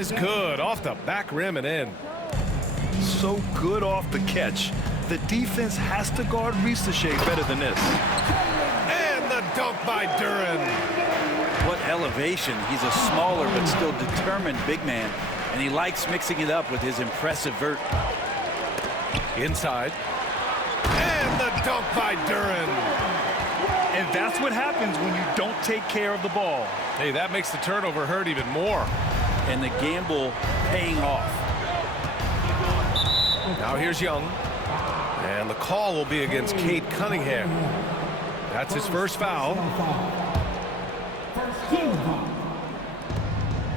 Is good off the back rim and in. So good off the catch. The defense has to guard Ricochet better than this. And the dunk by Duran. What elevation. He's a smaller but still determined big man, and he likes mixing it up with his impressive vert. Inside. And the dunk by Duran. And that's what happens when you don't take care of the ball. Hey, that makes the turnover hurt even more. And the gamble paying off. Now here's Young. And the call will be against Cade Cunningham. That's his first foul.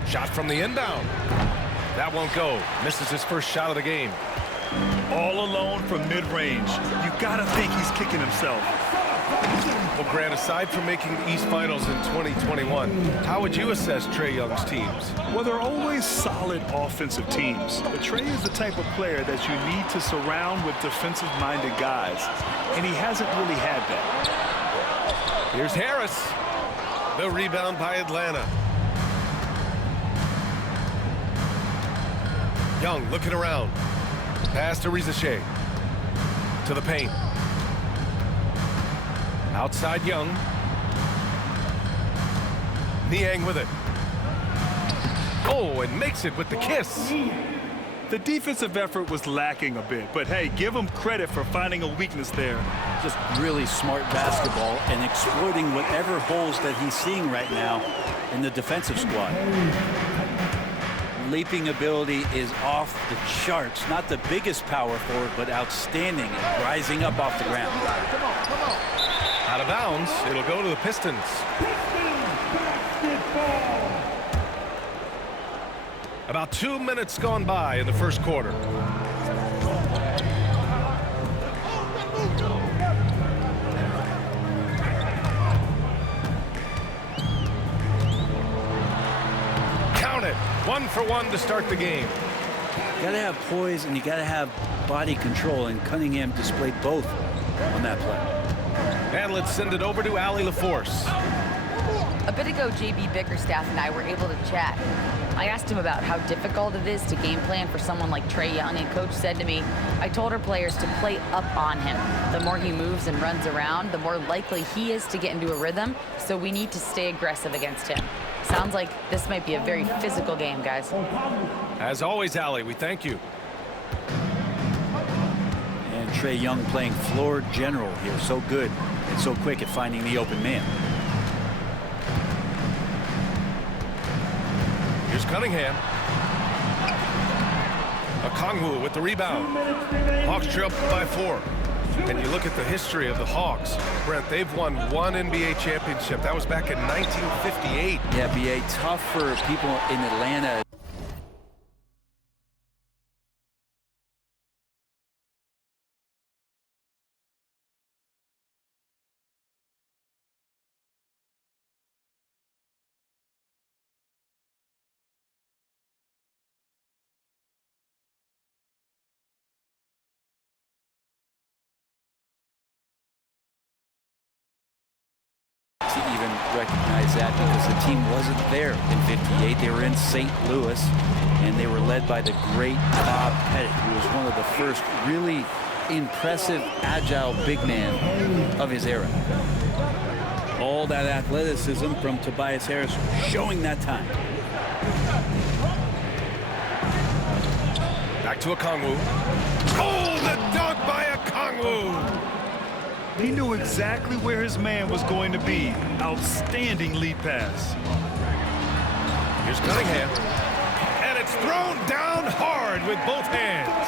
Shot from the inbound. That won't go. Misses his first shot of the game. All alone from mid-range. You gotta think he's kicking himself. Well, Grant, aside from making the East Finals in 2021, how would you assess Trae Young's teams? Well, they're always solid offensive teams. But Trae is the type of player that you need to surround with defensive-minded guys. And he hasn't really had that. Here's Harris. The rebound by Atlanta. Young looking around. Pass to Ricochet. To the paint. Outside Young. Niang with it. Oh, and makes it with the kiss. The defensive effort was lacking a bit, but hey, give him credit for finding a weakness there. Just really smart basketball and exploiting whatever holes that he's seeing right now in the defensive squad. Leaping ability is off the charts. Not the biggest power forward, but outstanding and rising up off the ground. Out of bounds. It'll go to the Pistons. About 2 minutes gone by in the first quarter. Count it. 1 for 1 to start the game. You gotta have poise and you gotta have body control, and Cunningham displayed both on that play. And let's send it over to Allie LaForce. A bit ago, JB Bickerstaff and I were able to chat. I asked him about how difficult it is to game plan for someone like Trae Young, and Coach said to me, I told our players to play up on him. The more he moves and runs around, the more likely he is to get into a rhythm, so we need to stay aggressive against him. Sounds like this might be a very physical game, guys. As always, Allie, we thank you. And Trae Young playing floor general here, so good and so quick at finding the open man. Here's Cunningham. Okongwu with the rebound. Hawks trail by 4. And you look at the history of the Hawks. Brent, they've won 1 NBA championship. That was back in 1958. Yeah, BA, tough for people in Atlanta. To even recognize that, because the team wasn't there in '58. They were in St. Louis, and they were led by the great Bob Pettit, who was one of the first really impressive, agile big man of his era. All that athleticism from Tobias Harris showing that time. Back to Okongwu. Oh, the dunk by Okongwu! He knew exactly where his man was going to be. Outstanding lead pass. Here's Cunningham. And it's thrown down hard with both hands.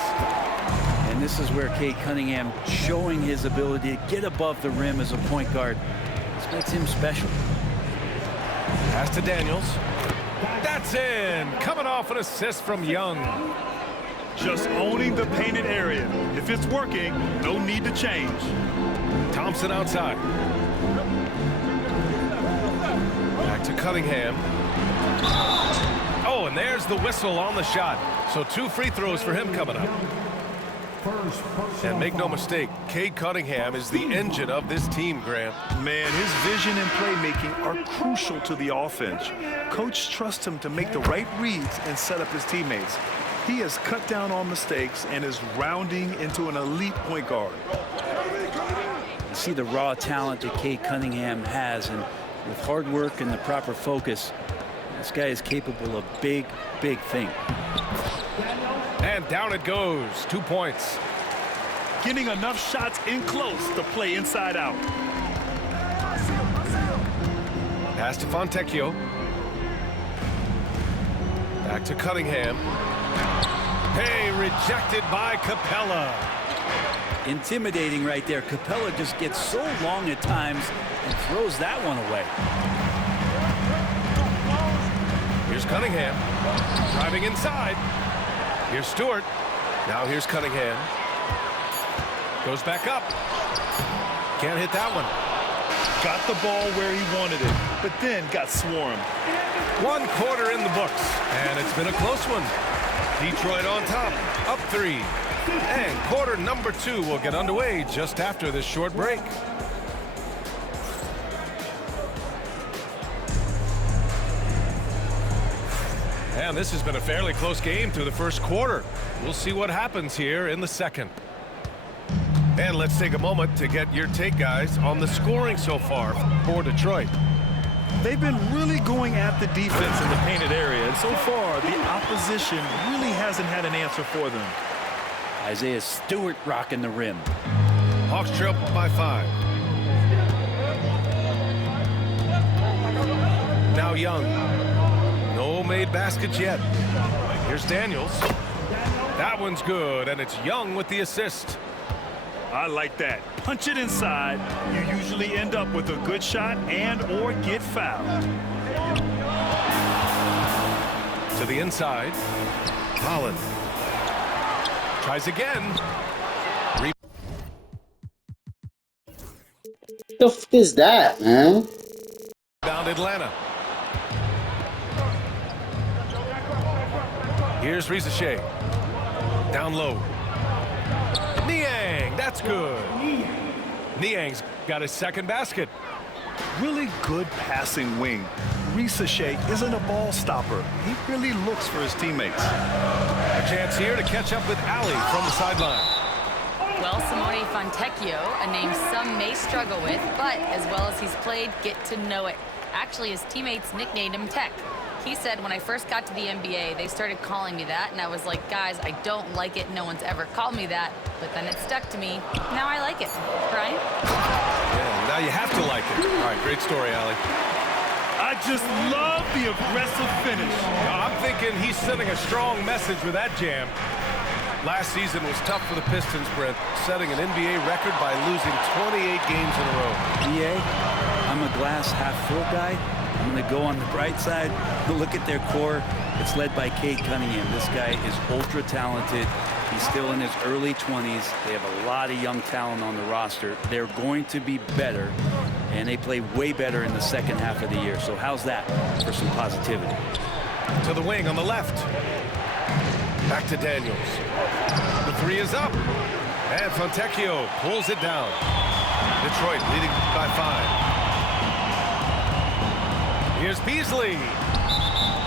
And this is where Cade Cunningham showing his ability to get above the rim as a point guard. This makes him special. Pass to Daniels. That's in. Coming off an assist from Young. Just owning the painted area. If it's working, no need to change. Thompson outside. Back to Cunningham. Oh, and there's the whistle on the shot. So 2 free throws for him coming up. And make no mistake, Cade Cunningham is the engine of this team, Grant. Man, his vision and playmaking are crucial to the offense. Coach trusts him to make the right reads and set up his teammates. He has cut down on mistakes and is rounding into an elite point guard. You see the raw talent that Cade Cunningham has, and with hard work and the proper focus, this guy is capable of big, big things. And down it goes. 2 points. Getting enough shots in close to play inside out. Pass to Fontecchio. Back to Cunningham. Hey, rejected by Capella. Intimidating right there. Capella just gets so long at times and throws that one away. Here's Cunningham. Driving inside. Here's Stewart. Now here's Cunningham. Goes back up. Can't hit that one. Got the ball where he wanted it, but then got swarmed. 1 quarter in the books, and it's been a close one. Detroit on top, up 3. And quarter number 2 will get underway just after this short break. And this has been a fairly close game through the first quarter. We'll see what happens here in the second. And let's take a moment to get your take, guys, on the scoring so far for Detroit. They've been really going at the defense in the painted area, and so far the opposition really hasn't had an answer for them. Isaiah Stewart rocking the rim. Hawks trail by 5. Now Young. No made baskets yet. Here's Daniels. That one's good, and it's Young with the assist. I like that. Punch it inside. You usually end up with a good shot and or get fouled. To the inside. Holland. Tries again. The f is that, man? Rebound Atlanta. Here's Rizachet. Down low. Niang, that's good. Niang's got his second basket. Really good passing wing. Rizachet isn't a ball stopper. He really looks for his teammates. A chance here to catch up with Ali from the sideline. Well, Simone Fontecchio, a name some may struggle with, but as well as he's played, get to know it. Actually, his teammates nicknamed him Tech. He said when I first got to the NBA, they started calling me that, and I was like, guys, I don't like it. No one's ever called me that, but then it stuck to me. Now I like it. Brian? Yeah, now you have to like it. All right, great story, Ali. I just love the aggressive finish. I'm thinking he's sending a strong message with that jam. Last season was tough for the Pistons, Brent, setting an NBA record by losing 28 games in a row. EA, I'm a glass half full guy. I'm going to go on the bright side. Look at their core. It's led by Cade Cunningham. This guy is ultra talented. He's still in his early 20s. They have a lot of young talent on the roster. They're going to be better, and they play way better in the second half of the year. So how's that for some positivity? To the wing on the left. Back to Daniels. The 3 is up. And Fontecchio pulls it down. Detroit leading by 5. Here's Beasley.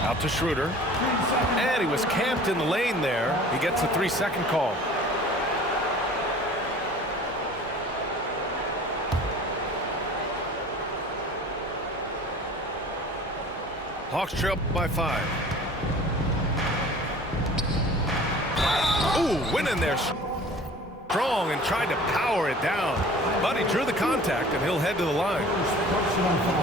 Out to Schroeder. And he was camped in the lane there. He gets a 3-second call. Hawks trail by 5. Ooh, winning there. Strong and tried to power it down. But he drew the contact, and he'll head to the line.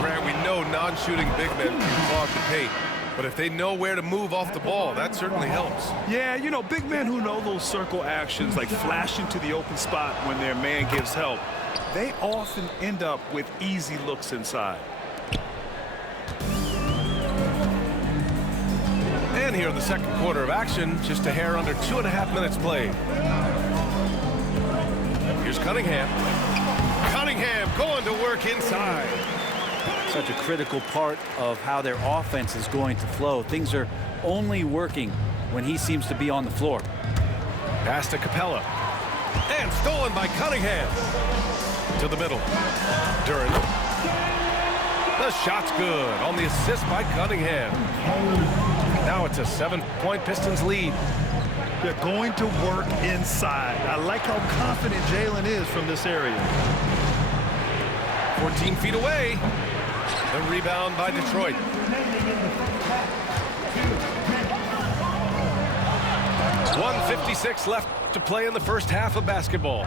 Grant, we know non-shooting big men can clog the paint. But if they know where to move off the ball, that certainly helps. Yeah, you know, big men who know those circle actions, like flashing to the open spot when their man gives help, they often end up with easy looks inside. And here in the second quarter of action, just a hair under 2.5 minutes played. Here's Cunningham. Cunningham going to work inside. Such a critical part of how their offense is going to flow. Things are only working when he seems to be on the floor. Pass to Capella. And stolen by Cunningham. To the middle. Duren. The shot's good on the assist by Cunningham. Now it's a 7-point Pistons lead. They're going to work inside. I like how confident Jalen is from this area. 14 feet away. The rebound by Detroit. .156 left to play in the first half of basketball.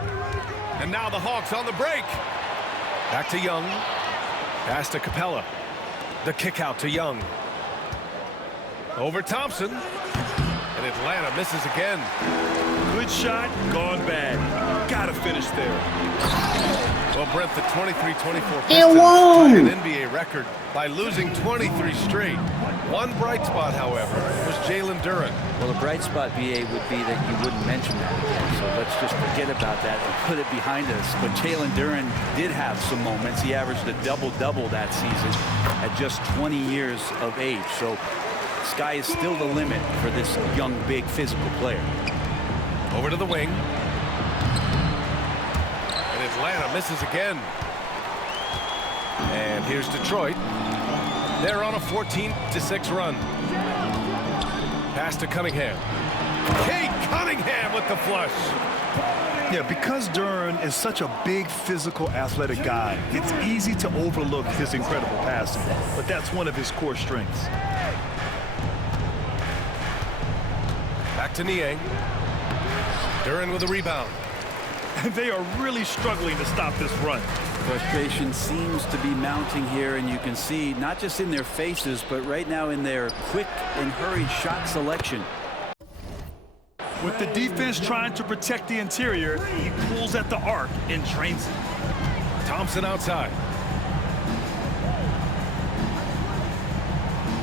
And now the Hawks on the break. Back to Young. Pass to Capella. The kick out to Young. Over Thompson. And Atlanta misses again. Good shot, gone bad. Gotta finish there. Well, Brent, the 23-24 Pistons It won. tied an NBA record by losing 23 straight. One bright spot, however, was Jalen Duren. Well, the bright spot, BA, would be that you wouldn't mention that again. So let's just forget about that and put it behind us. But Jalen Duren did have some moments. He averaged a double-double that season at just 20 years of age. So sky is still the limit for this young, big, physical player. Over to the wing. And Atlanta misses again. And here's Detroit. They're on a 14-6 run. Pass to Cunningham. Kate Cunningham with the flush. Yeah, because Duren is such a big, physical, athletic guy, it's easy to overlook his incredible passing, but that's one of his core strengths. Back to Niang. Duren with a rebound. They are really struggling to stop this run. Frustration seems to be mounting here, and you can see not just in their faces, but right now in their quick and hurried shot selection. With the defense trying to protect the interior, he pulls at the arc and drains it. Thompson outside.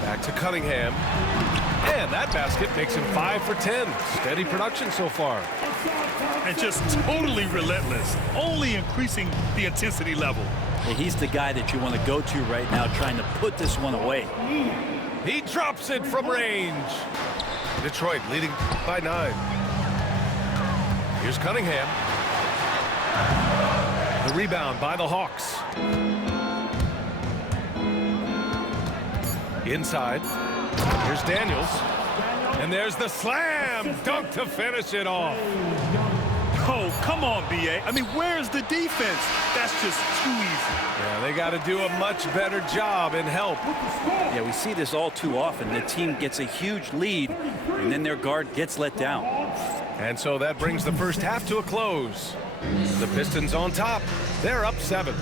Back to Cunningham. And that basket makes him 5 for 10. Steady production so far. And just totally relentless, only increasing the intensity level. And he's the guy that you want to go to right now, trying to put this one away. He drops it from range. Detroit leading by 9. Here's Cunningham. The rebound by the Hawks. Inside. Here's Daniels. And there's the slam dunk to finish it off. Oh, come on, B.A. I mean, where's the defense? That's just too easy. Yeah, they got to do a much better job in help. Yeah, we see this all too often. The team gets a huge lead, and then their guard gets let down. And so that brings the first half to a close. The Pistons on top. They're up 7.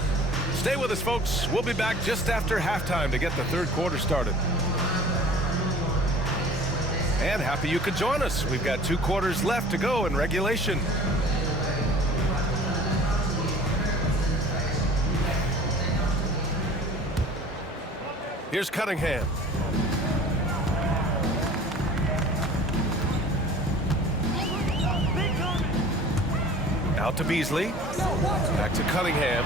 Stay with us, folks. We'll be back just after halftime to get the third quarter started. And happy you could join us. We've got 2 quarters left to go in regulation. Here's Cunningham. Out to Beasley. Back to Cunningham.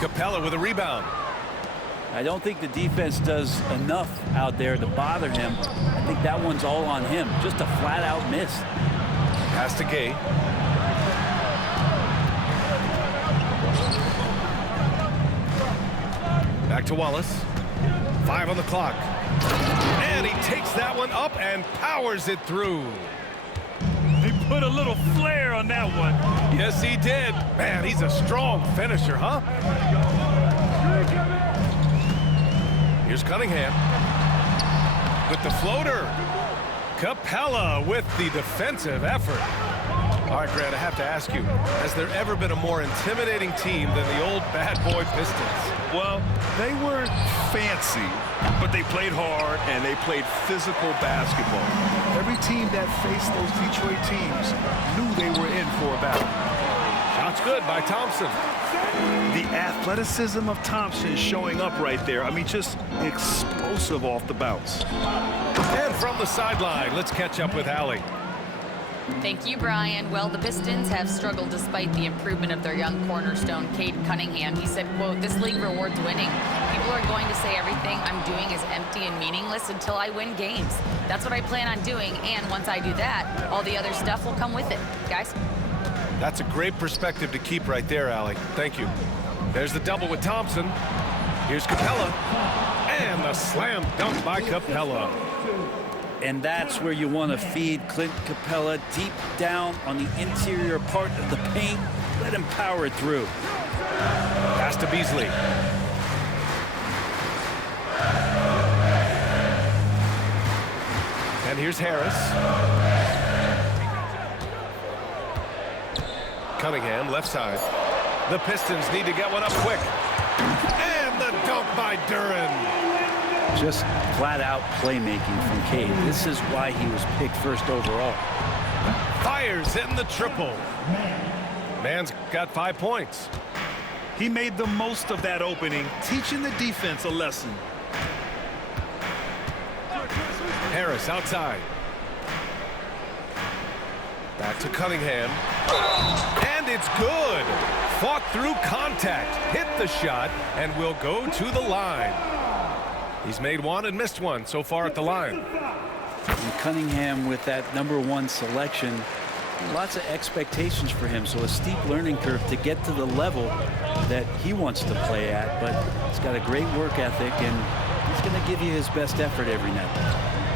Capella with a rebound. I don't think the defense does enough out there to bother him. I think that one's all on him. Just a flat-out miss. Pass to Gay. Back to Wallace. 5 on the clock. And he takes that one up and powers it through. He put a little flair on that one. Yes, he did. Man, he's a strong finisher, huh? Here's Cunningham with the floater. Capella with the defensive effort. All right, Grant, I have to ask you, has there ever been a more intimidating team than the old bad boy Pistons? Well, they weren't fancy, but they played hard and they played physical basketball. Every team that faced those Detroit teams knew they were in for a battle. Shots good by Thompson. The athleticism of Thompson showing up right there. I mean, just explosive off the bounce. And from the sideline, let's catch up with Allie. Thank you, Brian. Well, the Pistons have struggled despite the improvement of their young cornerstone, Cade Cunningham. He said, quote, "This league rewards winning. People are going to say everything I'm doing is empty and meaningless until I win games. That's what I plan on doing, and once I do that, all the other stuff will come with it." Guys? That's a great perspective to keep right there, Allie. Thank you. There's the double with Thompson. Here's Capella. And the slam dunk by Capella. And that's where you want to feed Clint Capella, deep down on the interior part of the paint. Let him power it through. Pass to Beasley. And here's Harris. Cunningham, left side. The Pistons need to get one up quick. And the dunk by Duren. Just flat-out playmaking from Cade. This is why he was picked first overall. Fires in the triple. Man's got 5 points. He made the most of that opening, teaching the defense a lesson. Harris outside. Back to Cunningham. And it's good. Fought through contact, hit the shot, and will go to the line. He's made one and missed one so far at the line. And Cunningham with that #1 selection, lots of expectations for him, so a steep learning curve to get to the level that he wants to play at, but he's got a great work ethic, and he's going to give you his best effort every night.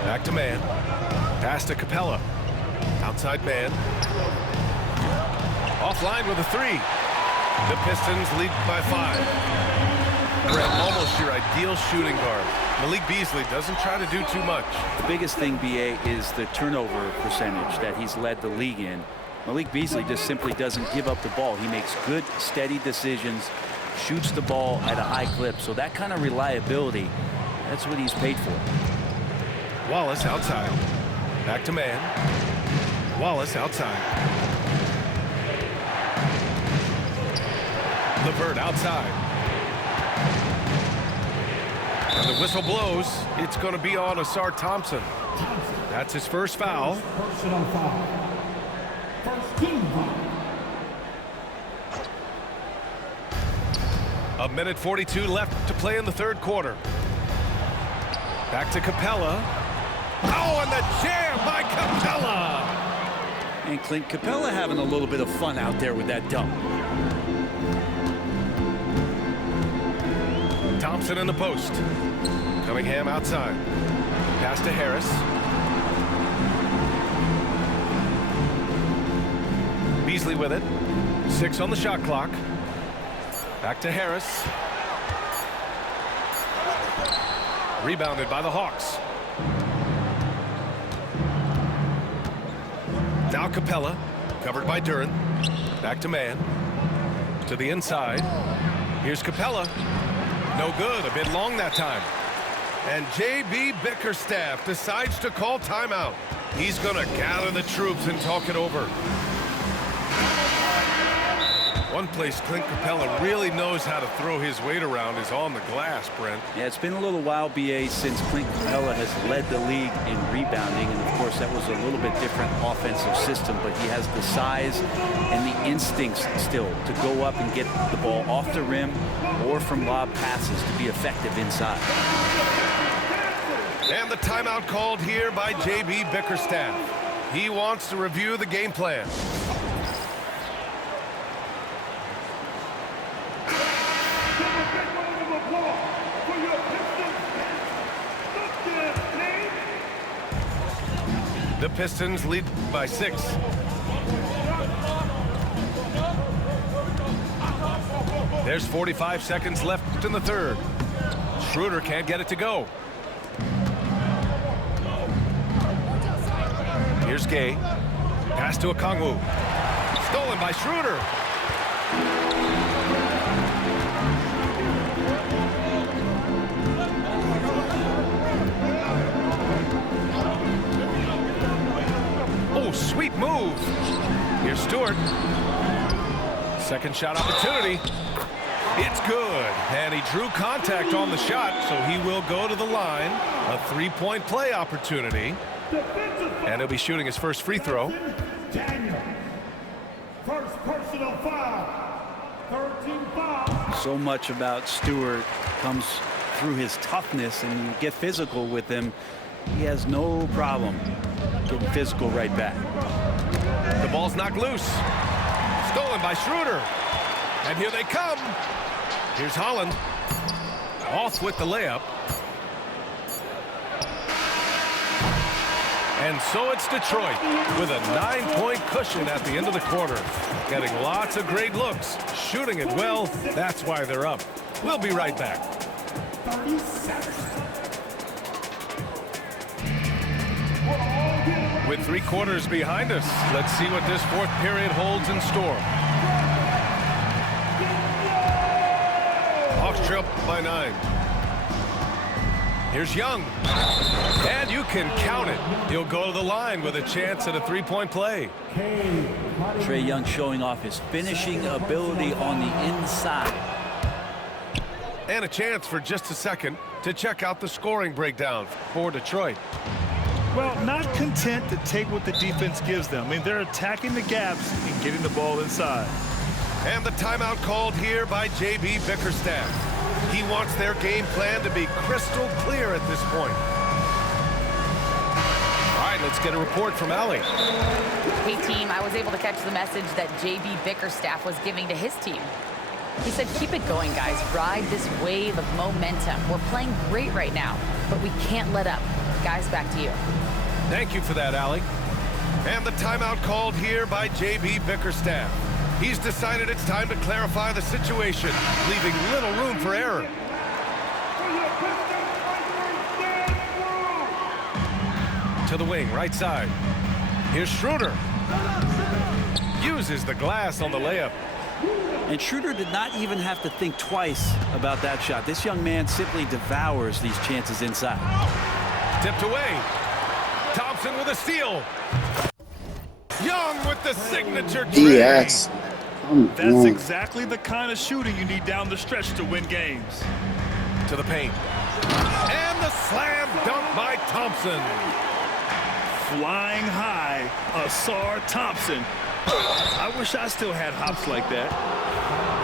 Back to man. Pass to Capella. Outside man. Offline with a 3. The Pistons lead by 5. Brett, almost your ideal shooting guard. Malik Beasley doesn't try to do too much. The biggest thing, BA, is the turnover percentage that he's led the league in. Malik Beasley just simply doesn't give up the ball. He makes good, steady decisions, shoots the ball at a high clip. So that kind of reliability, that's what he's paid for. Wallace outside. Back to man. Wallace outside. LeVert outside. And the whistle blows. It's going to be on Asar Thompson. That's his first foul. Personal foul. First team foul. A minute 42 left to play in the third quarter. Back to Capella. Oh, and the jam by Capella. And Clint Capella having a little bit of fun out there with that dunk. Thompson in the post. Cunningham outside. Pass to Harris. Beasley with it. 6 on the shot clock. Back to Harris. Rebounded by the Hawks. Now Capella. Covered by Duren. Back to man. To the inside. Here's Capella. No good, a bit long that time. And J.B. Bickerstaff decides to call timeout. He's going to gather the troops and talk it over. One place Clint Capella really knows how to throw his weight around is on the glass, Brent. Yeah, it's been a little while, BA, since Clint Capella has led the league in rebounding. And, of course, that was a little bit different offensive system. But he has the size and the instincts still to go up and get the ball off the rim or from lob passes to be effective inside. And the timeout called here by J.B. Bickerstaff. He wants to review the game plan. The Pistons lead by 6. There's 45 seconds left in the third. Schroeder can't get it to go. Here's Gay. Pass to Okongwu. Stolen by Schroeder. Oh, sweet move. Here's Stewart. Second shot opportunity. It's good. And he drew contact on the shot, so he will go to the line. A 3-point play opportunity. And he'll be shooting his first free throw. Daniel. First personal foul. 13 fouls. So much about Stewart comes through his toughness, and you get physical with him. He has no problem getting physical right back. The ball's knocked loose. Stolen by Schroeder. And here they come. Here's Holland. Off with the layup. And so it's Detroit with a 9-point cushion at the end of the quarter. Getting lots of great looks. Shooting it well. That's why they're up. We'll be right back. 37. With 3 quarters behind us, let's see what this fourth period holds in store. Hawks trail by 9. Here's Young. And you can count it. He'll go to the line with a chance at a 3-point play. Trae Young showing off his finishing ability on the inside. And a chance for just a second to check out the scoring breakdown for Detroit. Well, not content to take what the defense gives them. I mean, they're attacking the gaps and getting the ball inside. And the timeout called here by J.B. Bickerstaff. He wants their game plan to be crystal clear at this point. All right, let's get a report from Allie. Hey, team, I was able to catch the message that J.B. Bickerstaff was giving to his team. He said, keep it going, guys. Ride this wave of momentum. We're playing great right now, but we can't let up. Guys, back to you. Thank you for that, Allie. And the timeout called here by J.B. Bickerstaff. He's decided it's time to clarify the situation, leaving little room for error. To the wing, right side. Here's Schroeder. Uses the glass on the layup. And Schroeder did not even have to think twice about that shot. This young man simply devours these chances inside. Tipped away. Thompson with a steal. Young with the signature tray. Yes. That's exactly the kind of shooting you need down the stretch to win games. To the paint. And the slam dunk by Thompson. Flying high, Asar Thompson. I wish I still had hops like that.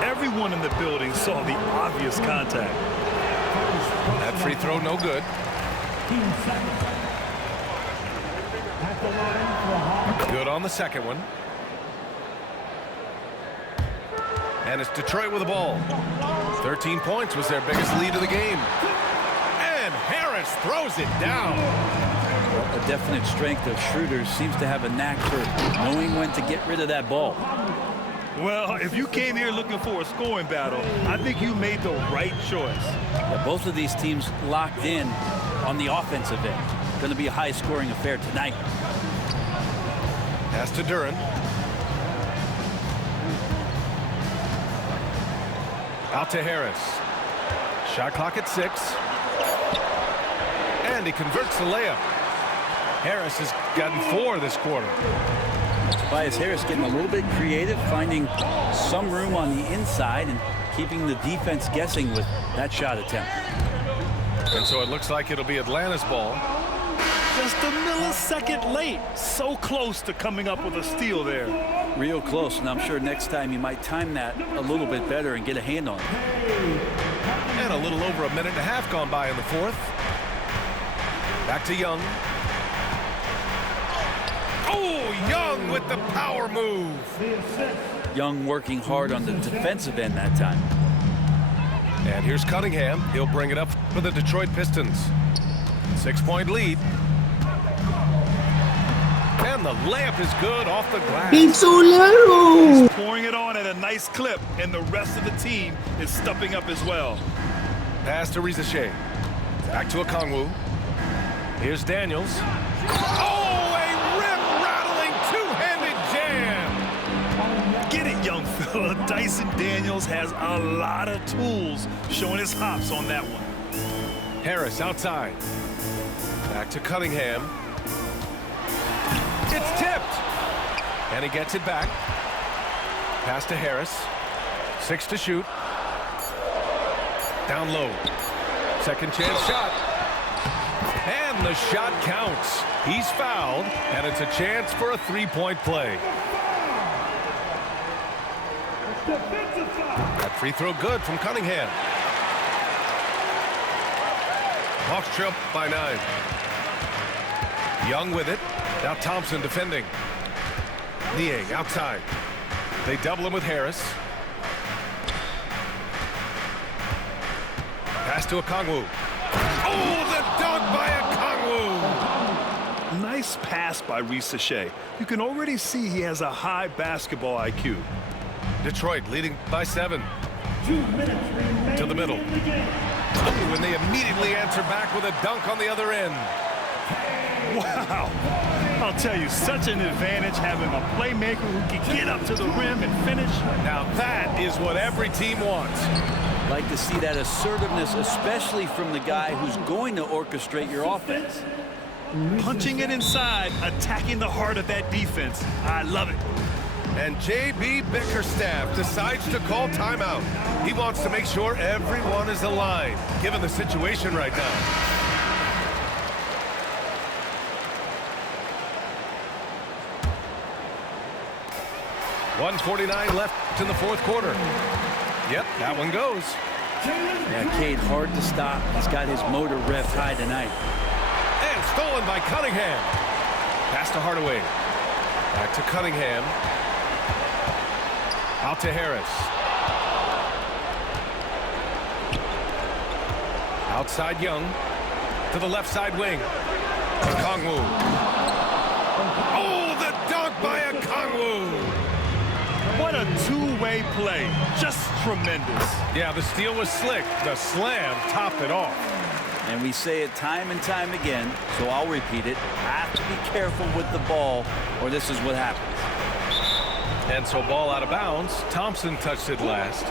Everyone in the building saw the obvious contact. That free throw no good. Good on the second one. And it's Detroit with the ball. 13 points was their biggest lead of the game. And Harris throws it down. Well, a definite strength of Schroeder. Seems to have a knack for knowing when to get rid of that ball. Well, if you came here looking for a scoring battle, I think you made the right choice. Yeah, both of these teams locked in on the offensive end. Going to be a high-scoring affair tonight. Pass to Duran. Out to Harris. Shot clock at 6. And he converts the layup. Harris has gotten 4 this quarter. Tobias Harris getting a little bit creative, finding some room on the inside and keeping the defense guessing with that shot attempt. And so it looks like it'll be Atlanta's ball. Just a millisecond late. So close to coming up with a steal there. Real close, and I'm sure next time you might time that a little bit better and get a hand on it. And a little over a minute and a half gone by in the fourth. Back to Young. Oh, Young with the power move. Young working hard on the defensive end that time. And here's Cunningham. He'll bring it up for the Detroit Pistons. 6-point lead. And the layup is good off the glass. He's so little. He's pouring it on at a nice clip, and the rest of the team is stepping up as well. Pass to Rizache. Back to Okongwu. Here's Daniels. Oh, a rim-rattling two-handed jam. Get it, young fella. Dyson Daniels has a lot of tools, showing his hops on that one. Harris outside. Back to Cunningham. It's tipped. And he gets it back. Pass to Harris. 6 to shoot. Down low. Second chance shot. And the shot counts. He's fouled, and it's a chance for a three-point play. Defensive foul. That free throw good from Cunningham. Hawks trail by 9. Young with it. Now Thompson defending. Niang outside. They double him with Harris. Pass to Okongwu. Oh, the dunk by Okongwu! Nice pass by H.O.G. You can already see he has a high basketball IQ. Detroit leading by 7. 2 minutes remaining To the middle. in the game. When they immediately answer back with a dunk on the other end. Wow. I'll tell you, such an advantage having a playmaker who can get up to the rim and finish. Now that is what every team wants. Like to see that assertiveness, especially from the guy who's going to orchestrate your offense. Punching it inside, attacking the heart of that defense. I love it. And J.B. Bickerstaff decides to call timeout. He wants to make sure everyone is aligned, given the situation right now. .149 left in the fourth quarter. Yep, that one goes. Yeah, Cade, hard to stop. He's got his motor revved high tonight. And stolen by Cunningham. Pass to Hardaway. Back to Cunningham. Out to Harris. Outside Young. To the left side wing. Okongwu. Oh, the dunk by Okongwu. What a two-way play. Just tremendous. Yeah, the steal was slick. The slam topped it off. And we say it time and time again, so I'll repeat it. Have to be careful with the ball, or this is what happens. And so ball out of bounds. Thompson touched it last.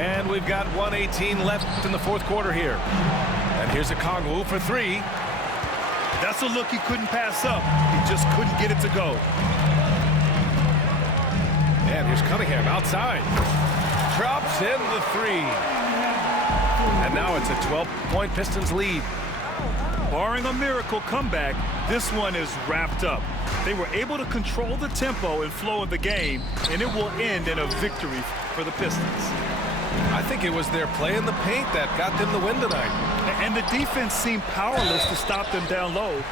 And we've got 1:18 left in the fourth quarter here. And here's Okongwu for 3. That's a look he couldn't pass up. He just couldn't get it to go. And here's Cunningham outside. Drops in the 3. And now it's a 12-point Pistons lead. Barring a miracle comeback, this one is wrapped up. They were able to control the tempo and flow of the game, and it will end in a victory for the Pistons. I think it was their play in the paint that got them the win tonight. And the defense seemed powerless to stop them down low.